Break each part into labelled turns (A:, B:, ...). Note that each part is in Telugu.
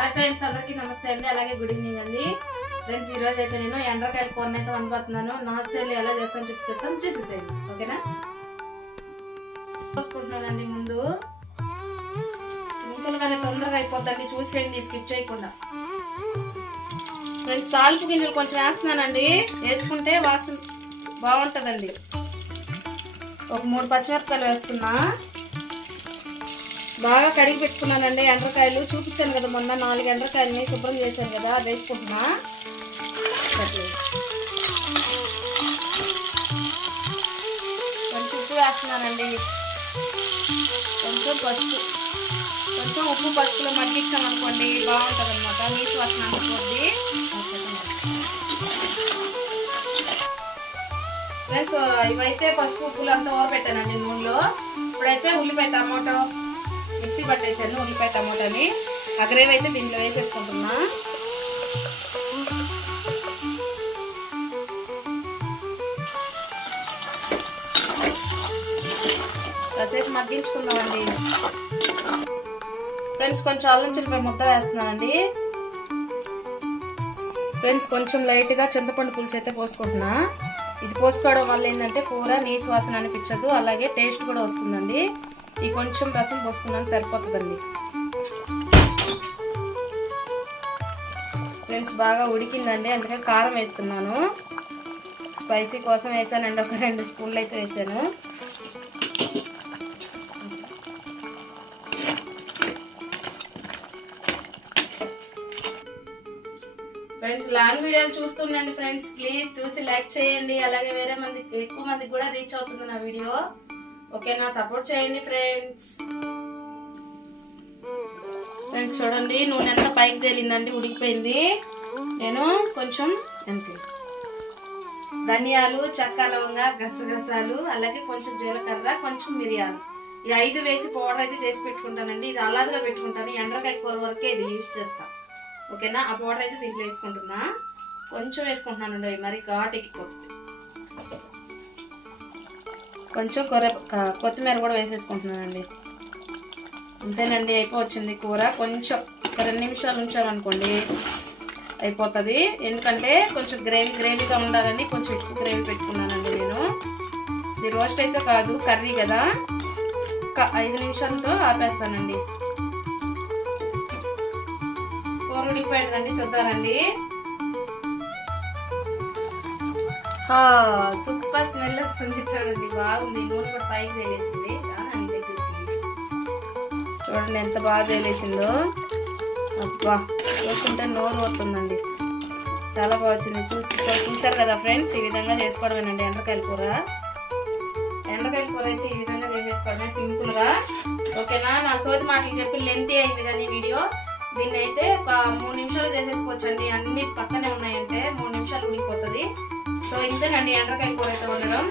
A: హాయ్ ఫ్రెండ్స్ అందరికీ నమస్తే అండి. అలాగే గుడ్ ఈవినింగ్ అండి. ఫ్రెండ్స్ ఈరోజు అయితే నేను ఎండ్రకాయల కూరని అయితే వండిపోతున్నాను నా స్టైల్ ఎలా చేస్తాను చూపిస్తాను చూసేసేయండి. ఓకేనా? పోసుకుంటున్నానండి ముందు. సింపుల్ గానే తొందరగా అయిపోద్దండి. చూసేయండి స్కిప్ చేయకుండా. ఫ్రెండ్స్ తాలిపు గింజలు కొంచెం వేస్తున్నానండి. వేసుకుంటే వాసన బాగుంటుందండి. ఒక మూడు పచ్చిమిరపకాయలు వేస్తున్నా బాగా కడిగి పెట్టుకున్నానండి ఎండ్రకాయలు. చూపించాను కదా మొన్న నాలుగు ఎండ్రకాయలని శుభ్రం చేశాను కదా అది వేసుకుంటున్నా. కొంచెం ఉప్పు వేస్తున్నానండి. కొంచెం పసుపు. కొంచెం ఉప్పు పసుపులో మగ్గించాం అనుకోండి బాగుంటుంది అనమాట నీటి వాసన అనుకోండి. ఫ్రెండ్స్ ఇవైతే పసుపు ఉప్పులు అంతా ఊరబెట్టానండి నూనెలో. ఇప్పుడైతే ఉల్లిపాయ టమాటో. మిక్సీ పట్టేసాను ఉల్లిపాయ టమోటాని. ఆ గ్రేవీ అయితే దీంట్లో వేసేసుకుంటున్నా కాసేపు మగ్గించుకున్నామండి ఫ్రెండ్స్ కొంచెం అల్లం చిల్లిపాయ ముద్ద వేస్తున్నానండి. ఫ్రెండ్స్ కొంచెం లైట్గా చింతపండు పులుసు అయితే పోసుకుంటున్నా. ఇది పోసుకోవడం వల్ల ఏంటంటే కూర నీసు వాసన అనిపించదు అలాగే టేస్ట్ కూడా వస్తుందండి. ఈ కొంచెం రసం పోసుకున్నాను సరిపోతుందండి. ఫ్రెండ్స్ బాగా ఉడికిందండి. అందుకే కారం వేస్తున్నాను. స్పైసీ కోసం వేసానండి. ఒక రెండు స్పూన్లు అయితే వేసాను. ఫ్రెండ్స్ లాంగ్ వీడియోలు చూస్తుండండి ఫ్రెండ్స్. ప్లీజ్ చూసి లైక్ చేయండి. అలాగే వేరే మంది ఎక్కువ మందికి కూడా రీచ్ అవుతుంది నా వీడియో. ఓకేనా సపోర్ట్ చేయండి ఫ్రెండ్స్ ఫ్రెండ్స్ చూడండి నూనె ఎంత పైకి తేలిందండి ఉడికిపోయింది. నేను కొంచెం ఎంత. ధనియాలు చెక్క లవంగ గసగసాలు అలాగే కొంచెం జీలకర్ర కొంచెం మిరియాలు. ఈ ఐదు వేసి పౌడర్ అయితే చేసి పెట్టుకుంటానండి. ఇది అల్లాదుగా పెట్టుకుంటాను. ఎండ్రకాయ కూర వరకే ఇది యూజ్ చేస్తాను ఓకేనా ఆ పౌడర్ అయితే దీంట్లో వేసుకుంటున్నా. కొంచెం వేసుకుంటున్నాను మరి ఘాట్ ఎక్కిపోతుంది. కొంచెం కొర కొత్తిమీర కూడా వేసేసుకుంటున్నానండి. అంతేనండి అయిపోవచ్చింది కూర. కొంచెం ఒక రెండు నిమిషాలు ఉంచామనుకోండి అయిపోతుంది. ఎందుకంటే కొంచెం గ్రేవీ గ్రేవీగా ఉండాలని కొంచెం ఎక్కువ గ్రేవీ పెట్టుకున్నానండి నేను. ఇది రోస్ట్ అయితే కాదు కర్రీ కదా. ఒక ఐదు నిమిషాలతో ఆపేస్తానండి. కూర ఉడికిపోయిందండి చూద్దానండి సూపర్ స్మెల్ వస్తుంది చూడండి. బాగుంది. నూనె కూడా పైకి తేలేసింది. చూడండి ఎంత బాగా తేలేసిందో. అబ్బా చూస్తుంటే నోరు పోతుందండి చాలా బాగా వచ్చింది. చూసి చూసారు కదా ఫ్రెండ్స్? ఈ విధంగా చేసుకోవడమేనండి ఎండ్రకాయల కూర. ఎండ్రకాయల కూర అయితే ఈ విధంగా చేసేసుకోవడమే సింపుల్గా. ఓకేనా? నా సోది మాటలు చెప్పి లెంతీ అయింది కానీ వీడియో. దీన్ని అయితే ఒక మూడు నిమిషాలు చేసేసుకోవచ్చండి. అన్ని పక్కనే ఉన్నాయంటే సో ఇంతేనండి ఎండ్రకాయ కూర అయితే వండడం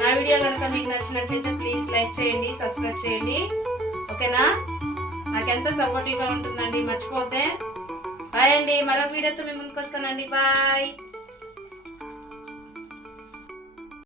A: నా వీడియో కనుక మీకు నచ్చినట్లయితే ప్లీజ్ లైక్ చేయండి సబ్స్క్రైబ్ చేయండి. ఓకేనా? నాకెంతో సపోర్టివ్గా ఉంటుందండి మర్చిపోతే. బాయ్ అండి మరో వీడియోతో మేము ముందుకు వస్తానండి. బాయ్